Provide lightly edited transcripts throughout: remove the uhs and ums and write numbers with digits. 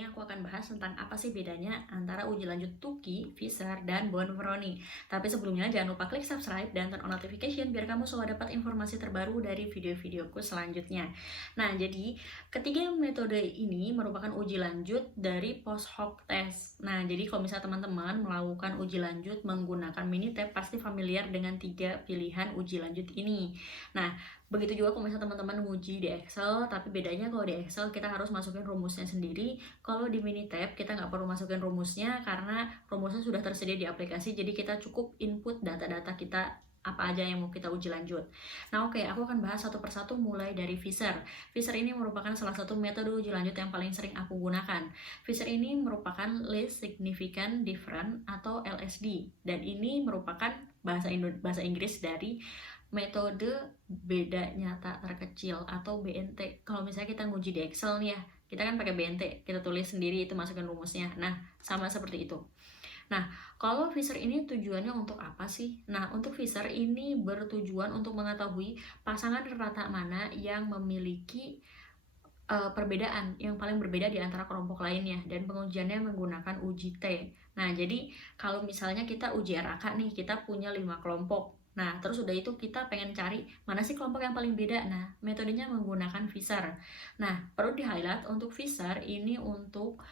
ini aku akan bahas tentang apa sih bedanya antara uji lanjut Tuki, Fiser, dan Bonferroni. Tapi sebelumnya jangan lupa klik subscribe dan turn on notification biar kamu selalu dapat informasi terbaru dari video-videoku selanjutnya. Nah, jadi ketiga metode ini merupakan uji lanjut dari post hoc test. Nah, jadi kalau misalnya teman-teman melakukan uji lanjut menggunakan Minitab pasti familiar dengan tiga pilihan uji lanjut ini. Nah, begitu juga kalau misalnya teman-teman nguji di Excel, tapi bedanya kalau di Excel kita harus masukin rumusnya sendiri. Kalau di Minitab kita nggak perlu masukin rumusnya karena rumusnya sudah tersedia di aplikasi, jadi kita cukup input data-data kita apa aja yang mau kita uji lanjut. Nah, oke, aku akan bahas satu persatu mulai dari Fiser. Fiser ini merupakan salah satu metode uji lanjut yang paling sering aku gunakan. Fiser ini merupakan Least Significant Difference atau LSD, dan ini merupakan bahasa Inggris dari metode beda nyata terkecil atau BNT. Kalau misalnya kita nguji di Excel nih ya, kita kan pakai BNT, kita tulis sendiri itu masukin rumusnya. Nah, sama seperti itu. Nah, kalau Fiser ini tujuannya untuk apa sih? Nah, untuk Fiser ini bertujuan untuk mengetahui pasangan rata mana yang memiliki perbedaan yang paling berbeda di antara kelompok lainnya, dan pengujiannya menggunakan uji T. Nah, jadi kalau misalnya kita uji RAK nih, kita punya 5 kelompok. Nah, terus udah itu kita pengen cari mana sih kelompok yang paling beda. Nah, metodenya menggunakan Fiser. Nah, perlu di-highlight untuk Fiser ini untuk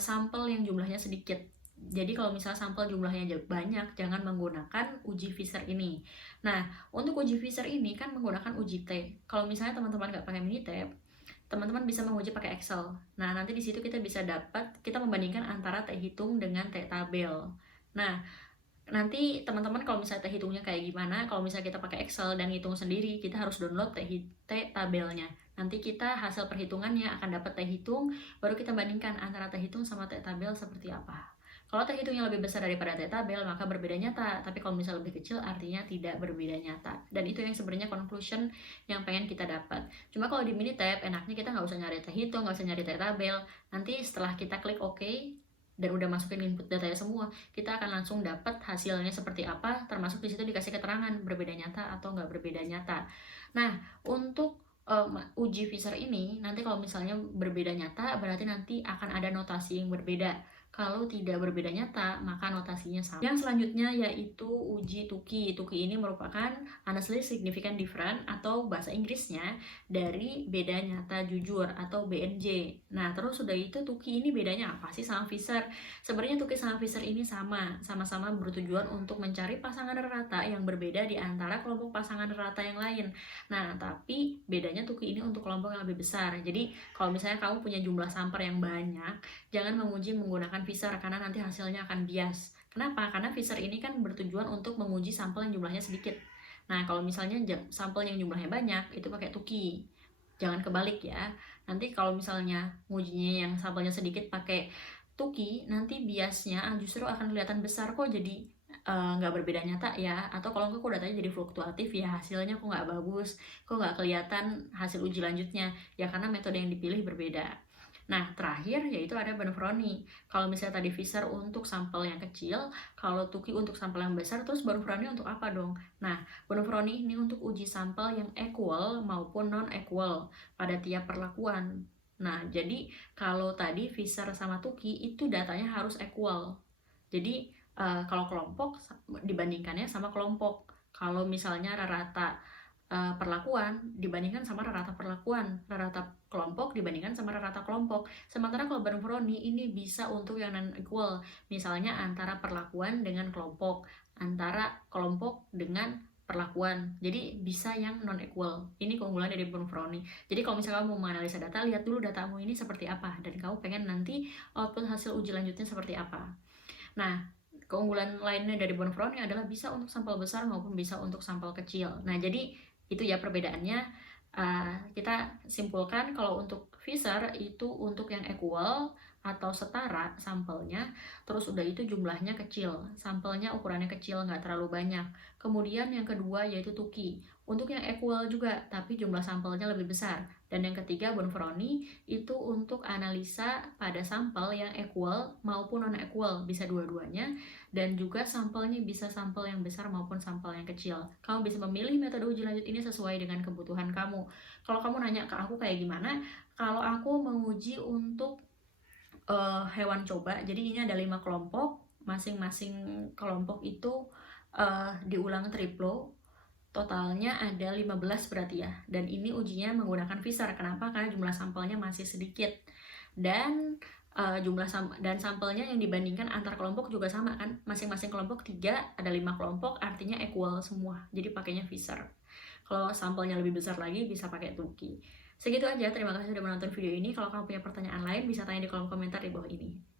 sampel yang jumlahnya sedikit. Jadi kalau misalnya sampel jumlahnya banyak, jangan menggunakan uji Fiser ini. Nah, untuk uji Fiser ini kan menggunakan uji T. Kalau misalnya teman-teman nggak pakai Minitab, teman-teman bisa menguji pakai Excel. Nah, nanti di situ kita bisa kita membandingkan antara T hitung dengan T tabel. Nah, nanti teman-teman kalau misalnya T hitungnya kayak gimana, kalau misalnya kita pakai Excel dan hitung sendiri, kita harus download T tabelnya. Nanti kita hasil perhitungannya akan dapat T hitung, baru kita bandingkan antara T hitung sama T tabel seperti apa. Kalau T hitungnya lebih besar daripada T tabel, maka berbeda nyata. Tapi kalau misalnya lebih kecil, artinya tidak berbeda nyata. Dan itu yang sebenarnya conclusion yang pengen kita dapat. Cuma kalau di Minitab, enaknya kita nggak usah nyari T hitung, nggak usah nyari T tabel. Nanti setelah kita klik OK, dan udah masukin input datanya semua, kita akan langsung dapat hasilnya seperti apa, termasuk di situ dikasih keterangan berbeda nyata atau nggak berbeda nyata. Nah, untuk uji Fiser ini, nanti kalau misalnya berbeda nyata, berarti nanti akan ada notasi yang berbeda. Kalau tidak berbeda nyata, maka notasinya sama. Yang selanjutnya yaitu uji Tuki. Tuki ini merupakan honestly significant difference atau bahasa Inggrisnya dari beda nyata jujur atau BNJ. Nah, terus sudah itu Tuki ini bedanya apa sih sama Fiser? Sebenarnya Tuki sama Fiser ini sama-sama bertujuan untuk mencari pasangan rata yang berbeda di antara kelompok pasangan rata yang lain. Nah, tapi bedanya Tuki ini untuk kelompok yang lebih besar. Jadi, kalau misalnya kamu punya jumlah sampel yang banyak, jangan menguji menggunakan Fiser karena nanti hasilnya akan bias. Kenapa? Karena Fiser ini kan bertujuan untuk menguji sampel yang jumlahnya sedikit. Nah, kalau misalnya sampel yang jumlahnya banyak, itu pakai Tuki. Jangan kebalik ya. Nanti kalau misalnya ngujinya yang sampelnya sedikit pakai Tuki, nanti biasnya justru akan kelihatan besar kok, jadi nggak berbeda nyata ya. Atau kalau enggak kok datanya jadi fluktuatif ya, hasilnya kok nggak bagus, kok nggak kelihatan hasil uji lanjutnya. Ya karena metode yang dipilih berbeda. Nah, terakhir yaitu ada Bonferroni. Kalau misalnya tadi Fiser untuk sampel yang kecil, kalau Tuki untuk sampel yang besar, terus Bonferroni untuk apa dong? Nah, Bonferroni ini untuk uji sampel yang equal maupun non-equal pada tiap perlakuan. Nah, jadi kalau tadi Fiser sama Tuki itu datanya harus equal. Jadi, kalau kelompok dibandingkannya sama kelompok. Kalau misalnya rata perlakuan dibandingkan sama rata perlakuan, rata kelompok dibandingkan sama rata kelompok. Sementara kalau Bonferroni ini bisa untuk yang non-equal, misalnya antara perlakuan dengan kelompok, antara kelompok dengan perlakuan. Jadi bisa yang non-equal. Ini keunggulan dari Bonferroni. Jadi kalau misalnya kamu mau menganalisa data, lihat dulu datamu ini seperti apa, dan kamu pengen nanti output hasil uji lanjutnya seperti apa. Nah, keunggulan lainnya dari Bonferroni adalah bisa untuk sampel besar maupun bisa untuk sampel kecil. Nah, jadi itu ya perbedaannya. Kita simpulkan kalau untuk Fiser itu untuk yang equal atau setara sampelnya, terus udah itu jumlahnya kecil, sampelnya ukurannya kecil, nggak terlalu banyak. Kemudian yang kedua yaitu Tuki, untuk yang equal juga tapi jumlah sampelnya lebih besar. Dan yang ketiga Bonferroni itu untuk analisa pada sampel yang equal maupun non-equal, bisa dua-duanya, dan juga sampelnya bisa sampel yang besar maupun sampel yang kecil. Kamu bisa memilih metode uji lanjut ini sesuai dengan kebutuhan kamu. Kalau kamu nanya ke aku kayak gimana, kalau aku menguji untuk hewan coba. Jadi ini ada 5 kelompok, masing-masing kelompok itu diulang triplo. Totalnya ada 15 berarti ya. Dan ini ujinya menggunakan Pfizer. Kenapa? Karena jumlah sampelnya masih sedikit. Dan sampelnya yang dibandingkan antar kelompok juga sama kan. Masing-masing kelompok 3, ada 5 kelompok, artinya equal semua. Jadi pakainya Pfizer. Kalau sampelnya lebih besar lagi bisa pakai Tuki. Segitu aja, terima kasih sudah menonton video ini. Kalau kamu punya pertanyaan lain bisa tanya di kolom komentar di bawah ini.